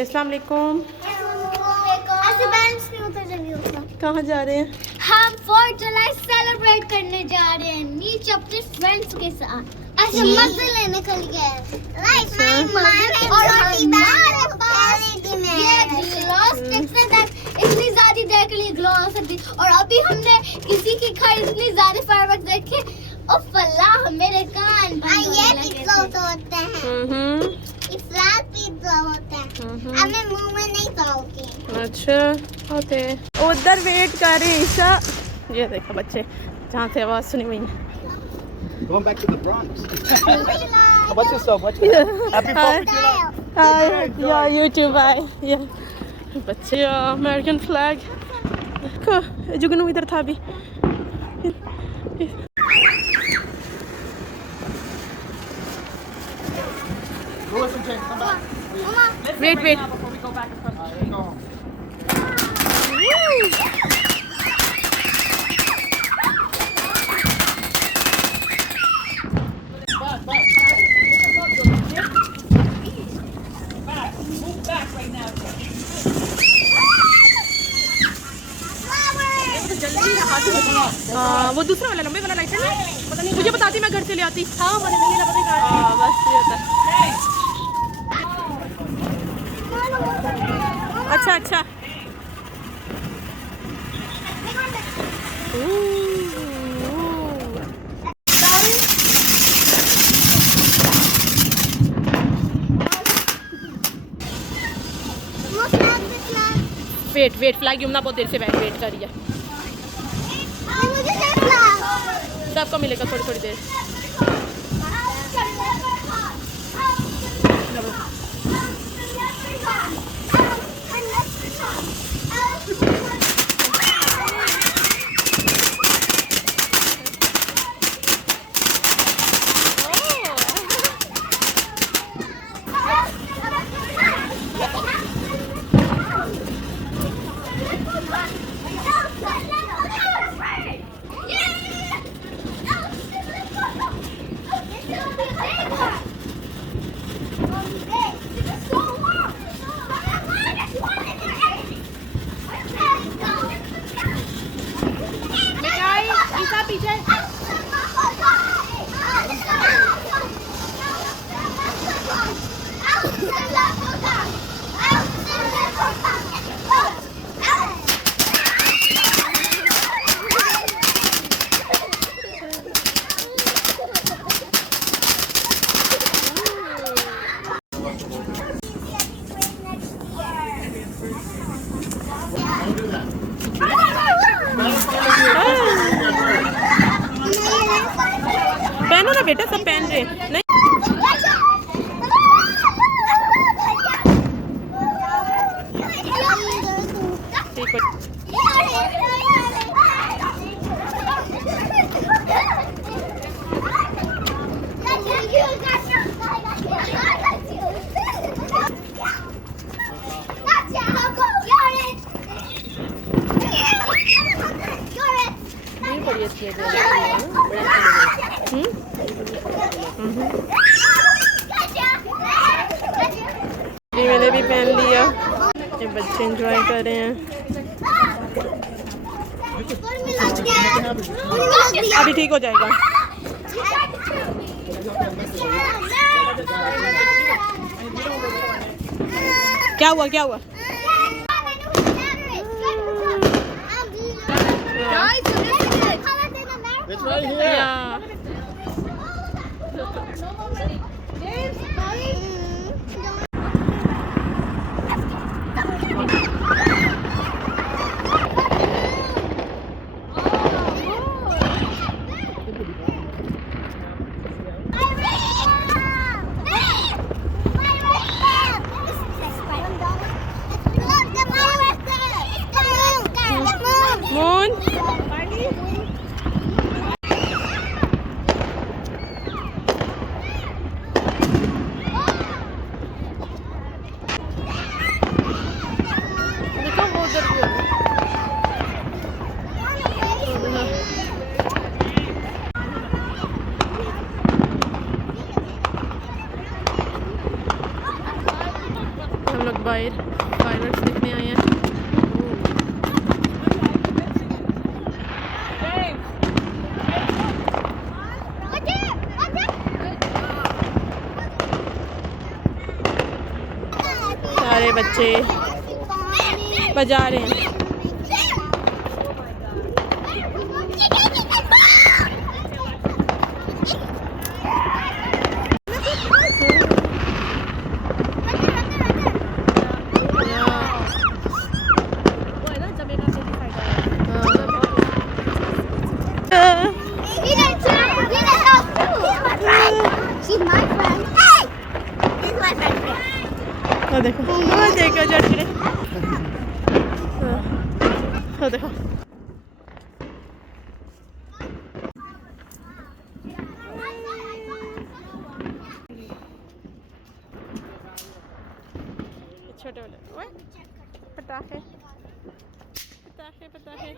अस्सलाम वालेकुम। कहाँ जा रहे हैं? हम 4 जुलाई सेलिब्रेट करने जा रहे हैं नीचे अपने फ्रेंड्स के साथ। ऐसे मजे लेने के लिए और हमारे पास ये ग्लास इतनी ज्यादा देख ली ग्लास और अभी हमने किसी की खरीद इतनी ज्यादा फायरवर्क देखे और फल्ला मेरे कान बंद होने लगे थे। पिज़्ज़ा होता है हमें मुंह में नहीं खाओगे। अच्छा ओके उधर वेट कर रहे हैं ईशा। ये देखो बच्चे जहाँ से आवाज़ सुनी हुई है। Going back to the Bronx. What's yourself? What's your Happy 4th of July. Yeah, YouTube bye. Yeah. बच्चे अमेरिकन फ्लैग देखो जुगनू इधर था अभी। Wait. Before we go back and forth. Go home. वो दूसरा वाला लंबे वाला लाइट है ना? पता नहीं मुझे बताती मैं घर से ले आती। हाँ बस ये होता है। अच्छा वेट फ्लैग यमुना बहुत देर से वेट कर रही है। सबको मिलेगा थोड़ी देर। पहनो ना बेटा सब पहन रहे नहीं। ठीक है बड़ी अच्छी है। मैंने भी पहन लिया। ये बच्चे एंजॉय कर रहे हैं। अभी ठीक हो जाएगा। क्या हुआ It's right here. Yeah. Moon. Fireworks देखने आए हैं। सारे बच्चे बजा रहे हैं। She's my friend. Hey! He's my friend. वो देखो जड़ गिरे। वो देखो छोटे वाले पटाखे पटाखे पटाखे।